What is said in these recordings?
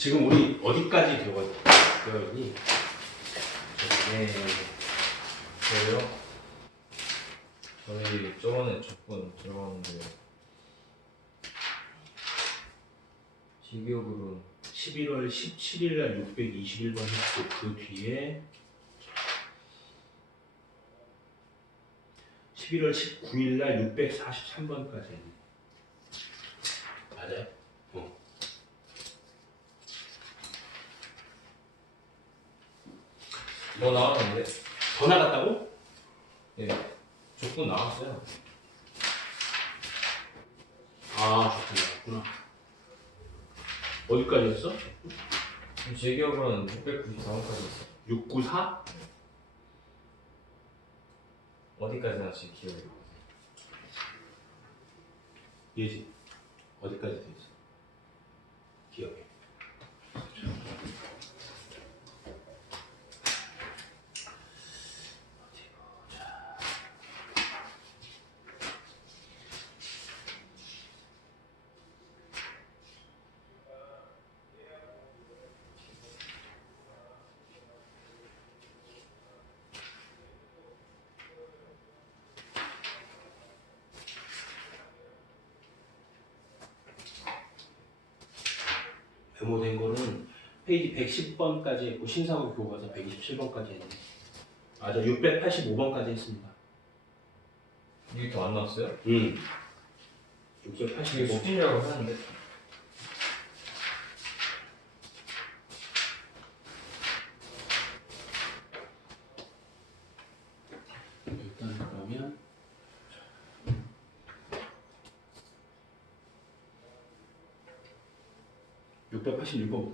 지금 우리 어디까지 배웠, 배웠니? 네. 저요? 저희 저번에 조건 들어갔는데 직역으로 11월 17일 날 621번 했고 그 뒤에 11월 19일 날 643번까지 했네. 맞아요? 어. 뭐 나왔는데? 더 나갔다고? 네. 조건 나왔어요. 아, 좋구나. 나갔구나. 어디까지 했어? 지금 제 기억으로는 694번까지 있어요. 694? 어디까지나 지금 기억이. 예지. 어디까지 돼 있어? 기억해. 메모된 거는 페이지 110번까지 했고 신사고 교과서 127번까지 했네. 아, 저 685번까지 했습니다. 이게 더안 나왔어요? 음. 이게 685번. 수준이라고 하는데 일단 그러면 (686번부터)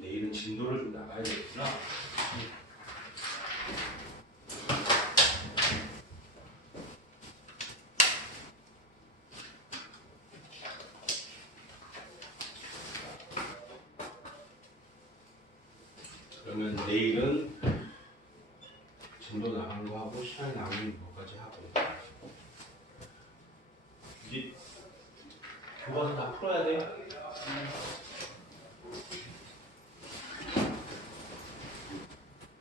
내일은 진도를 좀 나가야 되겠구나. 그러면 내일은 진도 나가는 거 하고 시간 남은 거까지 하고 이제 교과서 다 풀어야 돼요.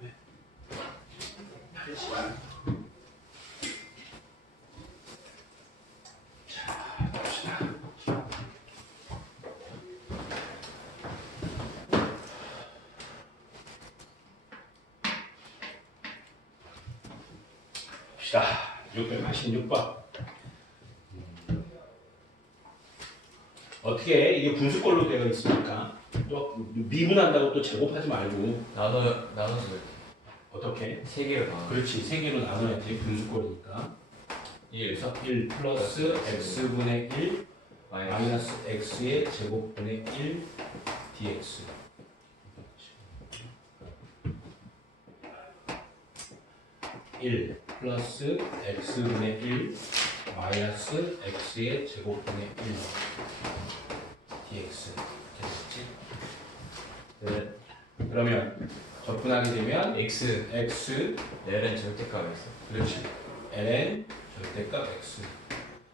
네. 할 시간. 자, 봅시다. 봅시다. 686번. 어떻게 이게 분수꼴로 되어 있으니까? 또 미분한다고 또 제곱하지 말고. 나눠 나눠서 어떻게? 세 개를 나눠. 그렇지. 세 개로 나눠야지 분수꼴이니까. 1 1 플러스 x분의 1 마이너스 마이너스 x의 제곱분의 1 dx. 일 플러스 x분의 1 마이너스 x의 제곱분의 1 dx 됐지? 네. 그러면 접근하게 되면 x x l은 절대값이 있어. 그렇지 ln 절대값 x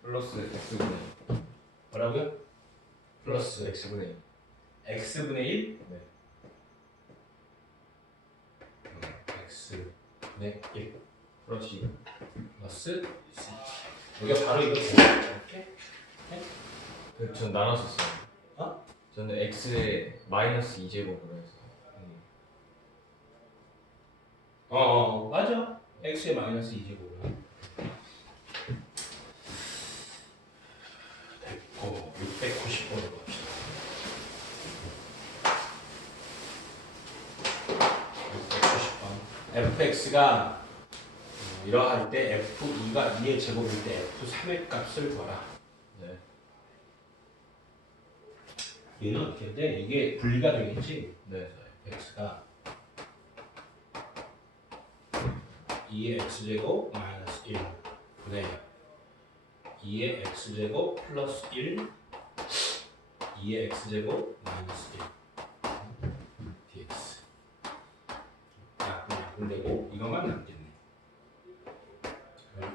플러스 x분의 뭐라고요? 플러스 x분의 1. x분의 1? 네. x분의 1 그렇지. 플러스 여기가 바로 이거 이렇게 그, 전 나눴었어요. 어? 저는 x에 마이너스 2제곱으로 해서. 어, 어 맞아 x의 마이너스 2제곱은 됐고 690번으로 갑시다 690번 fx가 어, 이러할 때 f2가 2의 제곱일 때 f3의 값을 구하라 네. 얘는 어떻게 돼? 이게 분리가 되겠지? 네. x가 2의 x제곱 마이너스 1 분의 2의 x제곱 플러스 1 2의 x제곱 마이너스 1 dx 약분 약분되고 이것만 남겠네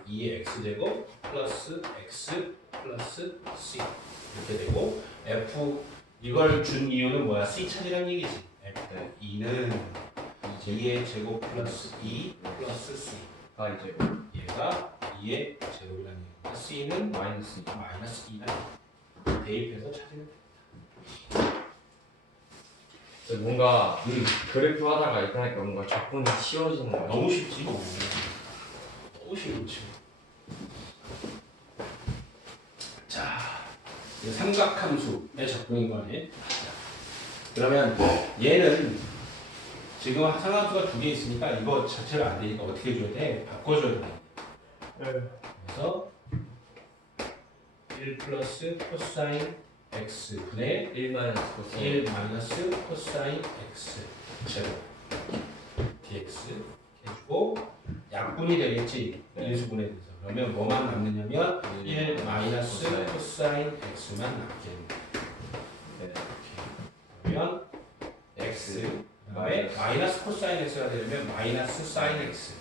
2의 x제곱 플러스 x 플러스 c 이렇게 되고 f 이걸 준 이유는 뭐야? c 찾으란 얘기지 f 네. 2는 2의 제곱 플러스 2 플러스 c 아 이제 얘가 2의 제곱이라는 얘기니까 c는 마이너스 마이너스 2다 대입해서 찾으면 돼 진짜 뭔가 음. 그래프 하다가 이렇게 하니까 뭔가 접근이 쉬워지는 거야 너무 쉽지 뭐. 너무 쉽지 자 이제 삼각함수의 접근인 거네 자, 그러면 얘는 지금 상함수가 두 개 있으니까 이거 자체가 안 되니까 어떻게 줘야 돼? 바꿔줘야 돼. 그래서 1 플러스 코사인 x 분의 1 마이너스 코사인 1 마이너스 코사인 x 제곱. Dx 해주고 약분이 되겠지 네. 인수분해 돼서 그러면 뭐만 남느냐면 1일 마이너스 코사인. x만 남겠네 네. 그러면 x 그다음에 마이너스 코사인 x가 되려면 마이너스 사인 x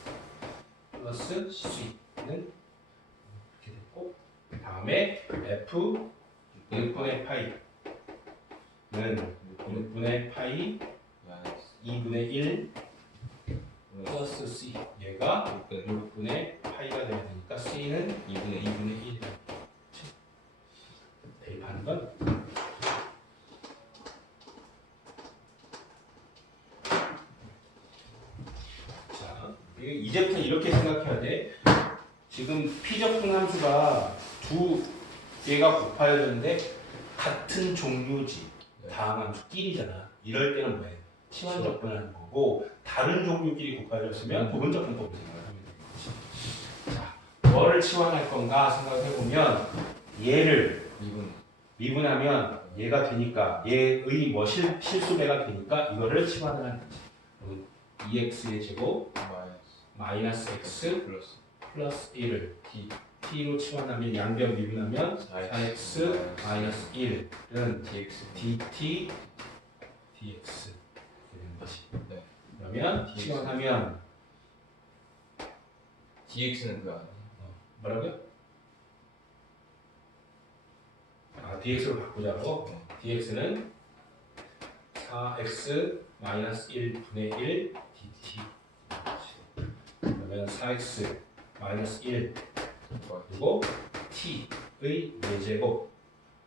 플러스 c는 이렇게 됐고 그 다음에 f 1분의 파이는 1분의 파이 마이너스 2분의 1 플러스 c 얘가 6분 6분의 파이가 돼야 되니까 c는 2분의 2분의 1 대입하는 건 자, 이제부터 이렇게 생각해야 돼. 지금 피적분 함수가 두 개가 곱하여졌는데 같은 종류지. 네. 다음 함수끼리잖아. 이럴 때는 뭐해? 치환 적분하는 거고 다른 종류끼리 곱하여졌으면 부분 적 분법을 생각하면 거지. 자, 뭐를 치환할 건가 생각해 보면 얘를 2분. 미분하면 얘가 되니까 얘의 뭐 실, 실수배가 되니까 이거를 치환을 하는 거지. 그럼 2x의 제곱 마이너스 x 플러스. 플러스 1을 t t로 치환하면 양변 미분하면 4x 4x 마이너스 1은 dx. dt dx 거지. 네. 그러면 dx. 치환하면 dx는 그 안에 뭐라고요? 아 dx로 바꾸자고 네. dx는 4x 마이너스 1분의 1 dt 그러면 4x 마이너스 1 그리고 t의 4제곱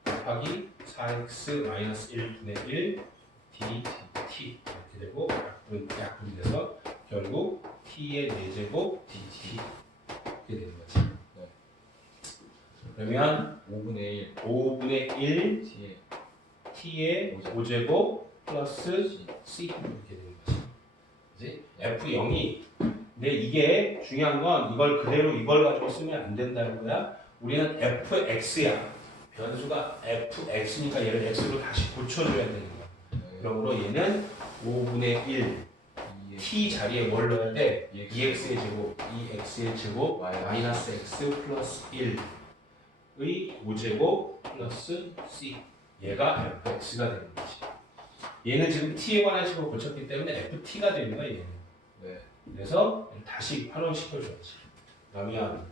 곱하기 4x 마이너스 1분의 1 dt 이렇게 되고 약분, 약분이 돼서 결국 t의 4제곱 dt 이렇게 되는 거지. 네. 그러면 5분의 1 5분의 1 t에 t의 5제곱 플러스 c 이렇게 되는 거지. 그지? f0이. 근데 이게 중요한 건 이걸 그대로 이걸 가지고 쓰면 안 된다는 거야. 우리는 fx야. 변수가 fx니까 얘를 x로 다시 고쳐줘야 되는 거야. 그러므로 얘는 5분의 1 t 자리에 뭘 넣어야 돼? 2x의 제곱. 2x의 제곱 마이너스 x 플러스 1의 5제곱 플러스 c. 얘가 fx가 되는 거지. 얘는 지금 t에 관한 식으로 고쳤기 때문에 ft가 되는 거야 얘는. 네. 그래서 다시 활용시켜줘야지. 그러면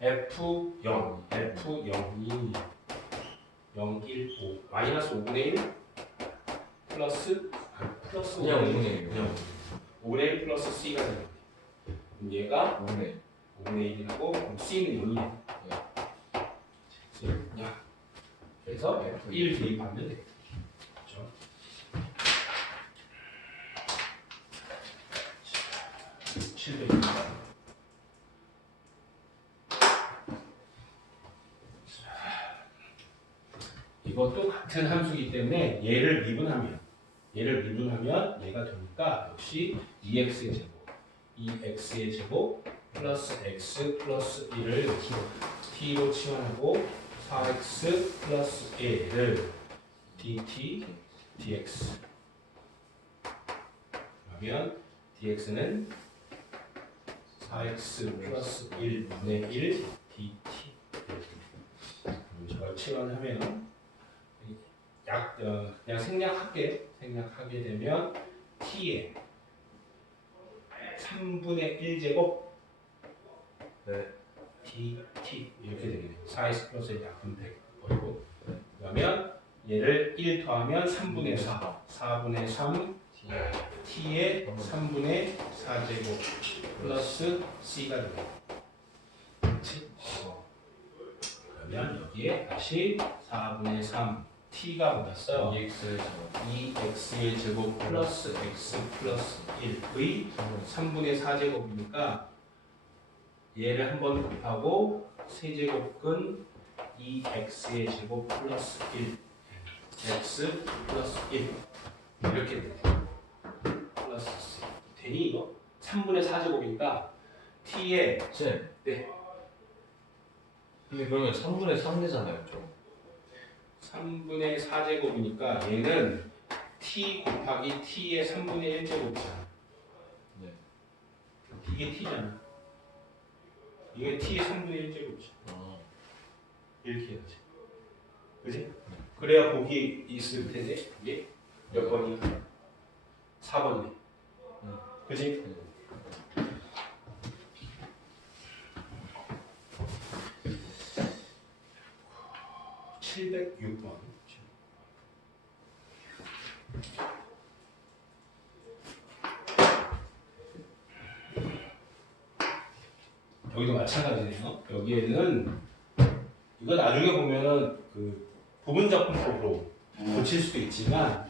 f0 f0이 0, 1, 5 마이너스 5분의 1 플러스 아, 플러스 그냥 5분의 5분의 1 그냥 5분의 1 플러스 c가 되는 거야 그럼 얘가 5분의 1 5분의 1이라고 그럼 c는 0이야 예. 야 그래서 1 대입하면 돼 그렇죠? 칠백 이것도 같은 함수이기 때문에 얘를 미분하면 얘를 미분하면 얘가 되니까 역시 2x의 제곱 2x의 제곱 플러스 x 플러스 1을 t로 치환하고 4x 플러스 1을 dt dx 그러면 dx는 4x 플러스 1분의 1 dt 저걸 치환하면 약 어, 그냥 생략할게 생략하게 되면 t에 3분의 1제곱 네. t t 이렇게 돼요. 4x 플러스 약분 100 버리고 그러면 얘를 1 더하면 3분의 4 4분의 3 T. t의 3분의 4제곱 플러스 c가 돼요. 그렇지? 어. 그러면 여기에 다시 4분의 3 t가 붙었어요. EX 제곱. 2x의 제곱 플러스 x 플러스 1의 3분의 4제곱이니까 얘를 한번 곱하고 세제곱근 2x의 제곱 플러스 1 x 플러스 1 이렇게 돼요. 플러스 c 되니 이거 3분의 4제곱이니까 t의 쌤. 네. 근데 그러면 3분의 3 되잖아요, 좀. 3분의 4제곱이니까 얘는 t 곱하기 t의 3분의 1제곱이잖아. 네. 이게 t잖아. 이게 t의 3분의 1제곱이잖아. 어. 이렇게 해야지. 그지? 네. 그래야 보기 있을 텐데 이게 몇 번이? 4번이네. 그지? 응. 706번. 여기도 마찬가지네요. 여기에는 이거 나중에 보면은 그 부분 작품법으로 고칠 수도 있지만